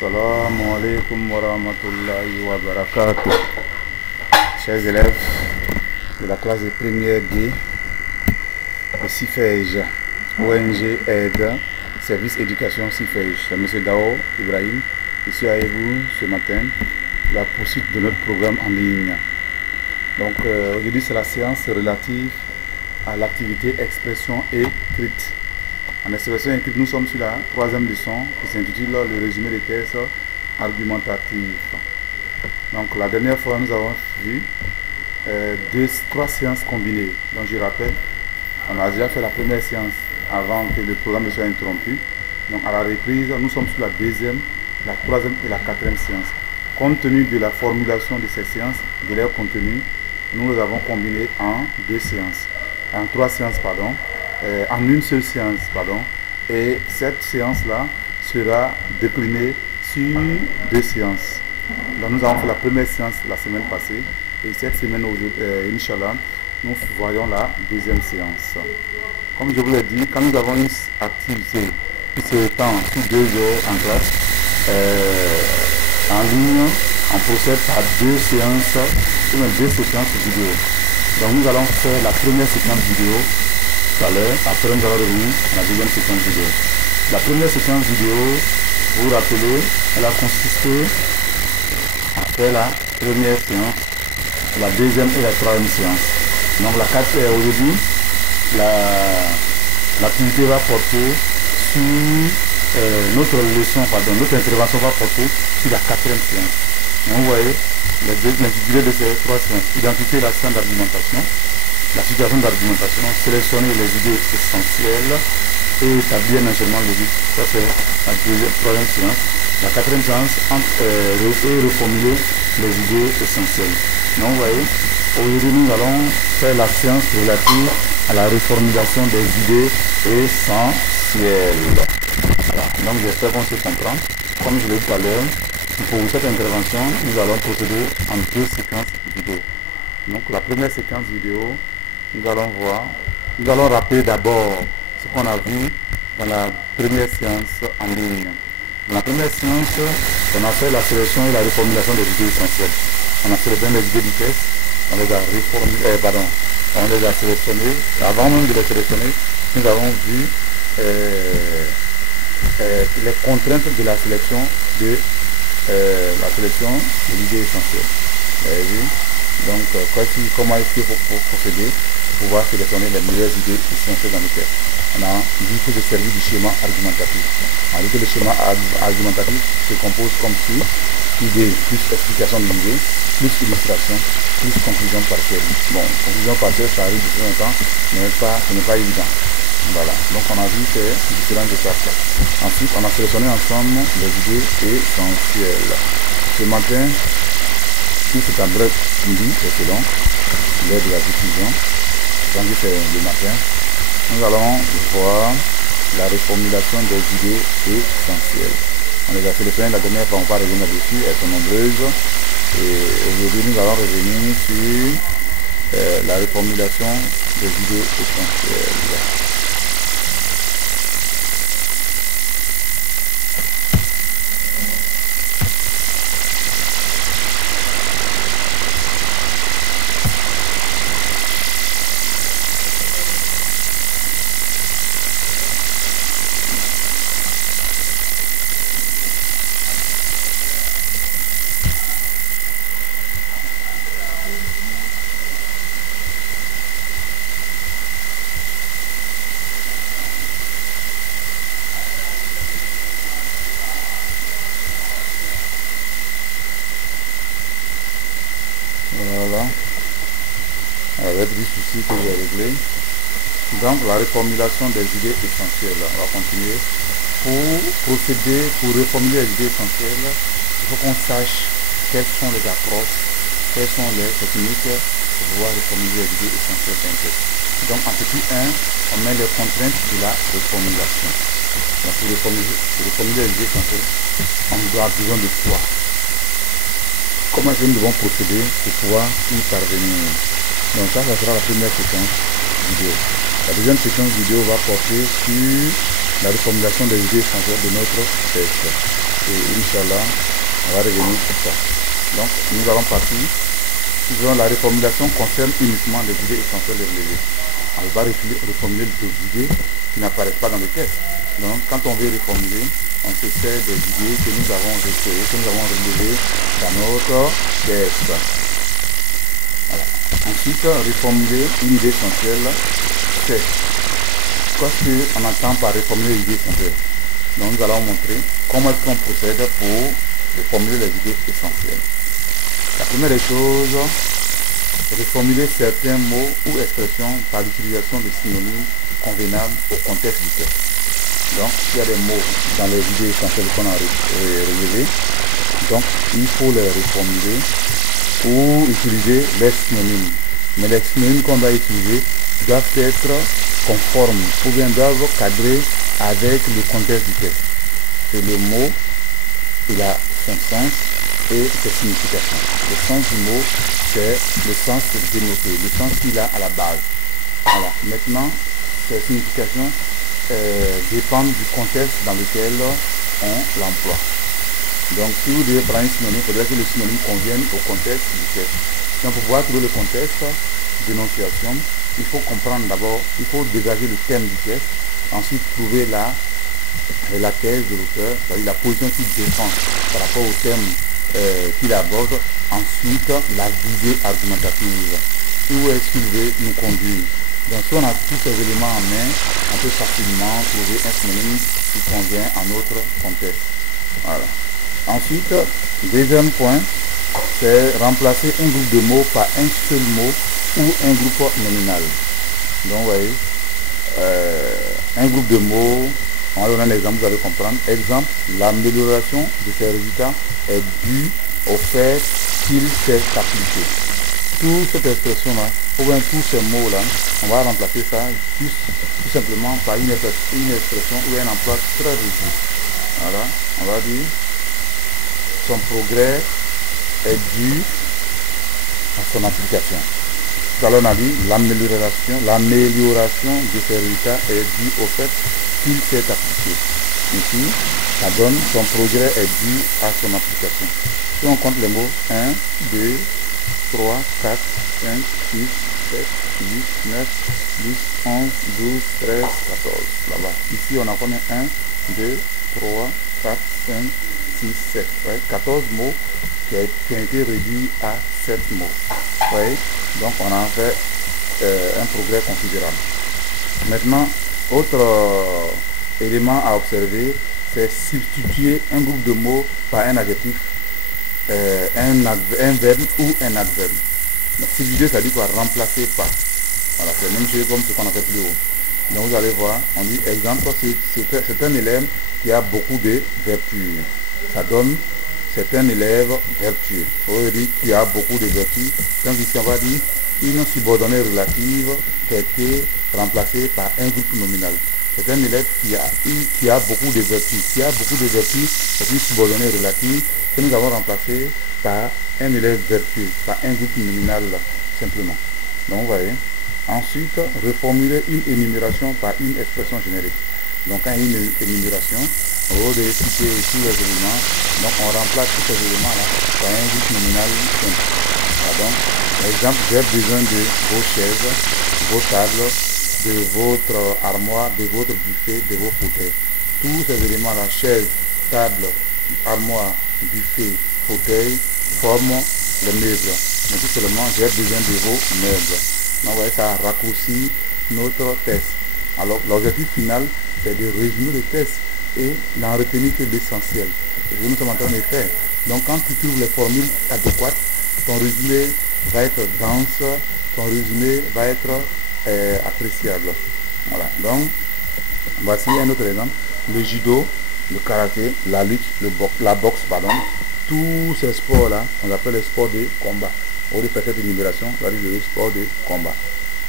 Assalamu alaikum wa rahmatullahi wa barakatuh. Chers élèves de la classe de première D au CIFEJ, ONG Aide, Service Éducation CIFEJ. C'est M. Dao Ibrahim, ici avec vous ce matin, la poursuite de notre programme en ligne. Donc aujourd'hui c'est la séance relative à l'activité expression écrite. En expression écrite, nous sommes sur la troisième leçon qui s'intitule le résumé des tests argumentatifs. Donc la dernière fois nous avons vu trois séances combinées. Donc je rappelle, on a déjà fait la première séance avant que le programme ne soit interrompu. Donc à la reprise, nous sommes sur la deuxième, la troisième et la quatrième séance. Compte tenu de la formulation de ces séances, de leur contenu, nous les avons combinés en trois séances, pardon. En une seule séance, pardon, et cette séance-là sera déclinée sur deux séances. Donc nous avons fait la première séance la semaine passée, et cette semaine, Inch'Allah, nous voyons la deuxième séance. Comme je vous l'ai dit, quand nous avons une activité qui s'étend sur 2 heures en classe, en ligne, on procède par deux séances, ou même deux séquences vidéo. Donc nous allons faire la première séquence vidéo tout à l'heure, après nous allons revenir à la deuxième séquence vidéo. La première séquence vidéo, vous vous rappelez, elle a consisté à faire la première séance, la deuxième et la troisième séance. Donc la quatrième, aujourd'hui, l'activité va porter sur notre leçon, pardon, notre intervention va porter sur la quatrième séance. Donc vous voyez, l'intitulé de ces trois séances, identifier la séance d'argumentation, la situation d'argumentation, sélectionner les idées essentielles et établir un enchaînement logique. Ça c'est la troisième séance. La quatrième séance, reformuler les idées essentielles. Donc vous voyez, aujourd'hui nous allons faire la séance relative à la reformulation des idées essentielles. Voilà. Donc j'espère qu'on se comprend. Comme je l'ai dit tout à l'heure, pour cette intervention, nous allons procéder en deux séquences vidéo. Donc la première séquence vidéo, nous allons rappeler d'abord ce qu'on a vu dans la première séance en ligne. Dans la première séance, on a fait la sélection et la reformulation des idées essentielles. On a sélectionné les idées du test, on les a on les a sélectionnées. Avant même de les sélectionner, nous avons vu les contraintes de la sélection de l'idée essentielle. Vous avez vu? Donc, comment est-ce qu'il faut procéder pour pouvoir sélectionner les meilleures idées essentielles dans le test. On a dit que je servis du schéma argumentatif. On a dit que le schéma argumentatif se compose comme suit: idée plus explication de l'idée, plus illustration, plus conclusion partielle. Bon, conclusion partielle, ça arrive de temps en temps, mais ce n'est pas évident. Voilà, donc on a vu ces différentes étapes. Ensuite, on a sélectionné ensemble les idées essentielles. Ce matin, tout c'est un bref midi, et selon l'heure de la diffusion, donc c'est le matin, nous allons voir la reformulation des idées essentielles. On les a sélectionnées la dernière fois, on va revenir là-dessus, elles sont nombreuses. Et aujourd'hui, nous allons revenir sur la reformulation des idées essentielles. Voilà, avec du souci que j'ai réglé. Donc la reformulation des idées essentielles. On va continuer. Pour procéder, pour reformuler les idées essentielles, il faut qu'on sache quelles sont les approches, quelles sont les techniques pour pouvoir reformuler les idées essentielles d'un texte. Donc en petit 1, on met les contraintes de la reformulation. Donc pour reformuler les idées essentielles, on doit besoin de quoi? Comment est-ce que nous devons procéder pour pouvoir y parvenir? Donc ça sera la première séquence vidéo. La deuxième séquence vidéo va porter sur la reformulation des idées essentielles de notre texte. Et Inch'Allah, on va revenir sur ça. Donc, nous allons partir. La reformulation concerne uniquement les idées essentielles relevées. On va reformuler des idées qui n'apparaissent pas dans le texte. Donc, quand on veut reformuler, on se sert des idées que nous avons recueillies, que nous avons relevées dans notre texte. Voilà. Ensuite, reformuler une idée essentielle, c'est quoi ce qu'on entend par reformuler l'idée essentielle. Donc, nous allons montrer comment est-ce qu'on procède pour reformuler les idées essentielles. La première des choses, reformuler certains mots ou expressions par l'utilisation de synonymes convenables au contexte du texte. Donc, il y a des mots dans les idées essentielles qu'on a relevées. Donc, il faut les reformuler ou utiliser les synonymes. Mais les synonymes qu'on doit utiliser doivent être conformes ou bien doivent cadrer avec le contexte du texte. C'est le mot, il a son sens et ses significations. Le sens du mot, c'est le sens dénoté, le sens qu'il a à la base. Voilà. Maintenant, ces significations dépendent du contexte dans lequel on l'emploie. Donc, si vous devez prendre un synonyme, il faudrait que le synonyme convienne au contexte du texte. Donc, pour pouvoir trouver le contexte d'énonciation, il faut comprendre d'abord, il faut dégager le thème du texte, ensuite trouver la thèse de l'auteur, c'est-à-dire la position qu'il défend par rapport au thème qu'il aborde, ensuite la visée argumentative. Où est-ce qu'il veut nous conduire? Donc si on a tous ces éléments en main, on peut facilement trouver un synonyme qui convient à notre contexte. Voilà. Ensuite, deuxième point, c'est remplacer un groupe de mots par un seul mot ou un groupe nominal. Donc vous voyez, un groupe de mots, on va donner un exemple, vous allez comprendre. Exemple, l'amélioration de ces résultats est due au fait qu'il s'est appliqué. Toute cette expression-là, ou bien tous ces mots-là, on va remplacer ça tout simplement par une expression ou un emploi très réduit. Voilà, on va dire son progrès est dû à son application. Tout à l'heure on a dit l'amélioration de ces résultats est due au fait qu'il s'est appliqué. Ici, ça donne son progrès est dû à son application. Si on compte les mots 1, 2, 3, 4, 5, 6, 7, 8, 9, 10, 11, 12, 13, 14. Là-bas. Ici, on a combien? 1, 2, 3, 4, 5, 6, 7. Ouais, 14 mots qui ont été réduits à 7 mots. Ouais, donc, on a fait un progrès considérable. Maintenant, autre élément à observer, c'est substituer un groupe de mots par un adjectif, un verbe ou un adverbe. Substituer, ça dit quoi? Remplacer par. Voilà, c'est la même chose comme ce qu'on a fait plus haut. Donc vous allez voir, on dit exemple, c'est un élève qui a beaucoup de vertus. Ça donne, c'est un élève vertueux. On dit qui a beaucoup de vertus. Donc ici on va dire une subordonnée relative qui a été remplacée par un groupe nominal. C'est un élève qui a beaucoup de vertus. Qui a beaucoup de vertus, c'est une subordonnée relative que nous avons remplacée par un élève vertueux, par un groupe nominal simplement. Donc vous voyez. Ensuite, reformuler une énumération par une expression générique. Donc quand il y a une énumération, au lieu de citer tous les éléments, donc on remplace tous ces éléments-là par un groupe nominal simple. Donc, par exemple, j'ai besoin de vos chaises, vos tables, de votre armoire, de votre buffet, de vos fauteuils. Tous ces éléments-là, chaises, tables, armoire, buffet, fauteuil, forment les meubles. Mais tout seulement, j'ai besoin de vos meubles. Donc, vous voyez, ça raccourcit notre test. Alors, l'objectif final, c'est de résumer le test et n'en retenir que l'essentiel. C'est ce que nous sommes en train de faire. Donc, quand tu trouves les formules adéquates, ton résumé va être dense, ton résumé va être appréciable. Voilà. Donc, voici un autre exemple. Le judo, le karaté, la lutte, la boxe, pardon. Tous ces sports-là, on appelle les sports de combat. Au lieu de faire cette énumération, on va dire le sport de combat.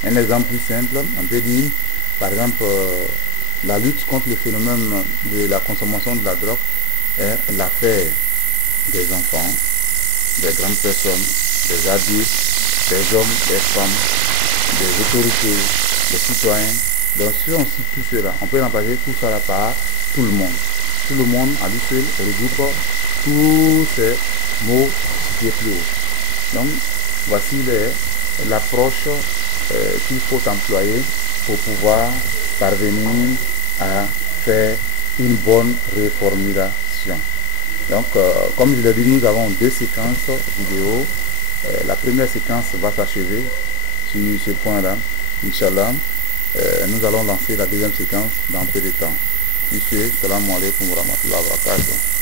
Un exemple plus simple, on peut dire, par exemple, la lutte contre le phénomène de la consommation de la drogue est l'affaire des enfants, des grandes personnes, des adultes, des hommes, des femmes, des autorités, des citoyens, Donc si on cite tout cela, on peut remplacer tout ça là par tout le monde. Tout le monde à lui seul regroupe tous ces mots cités plus haut. Donc voici l'approche qu'il faut employer pour pouvoir parvenir à faire une bonne reformulation. Donc, comme je l'ai dit, nous avons deux séquences vidéo. La première séquence va s'achever sur ce point-là. Inch'Allah, nous allons lancer la deuxième séquence dans peu de temps. Monsieur, salam alaikum wa rahmatullahi wa barakatuh.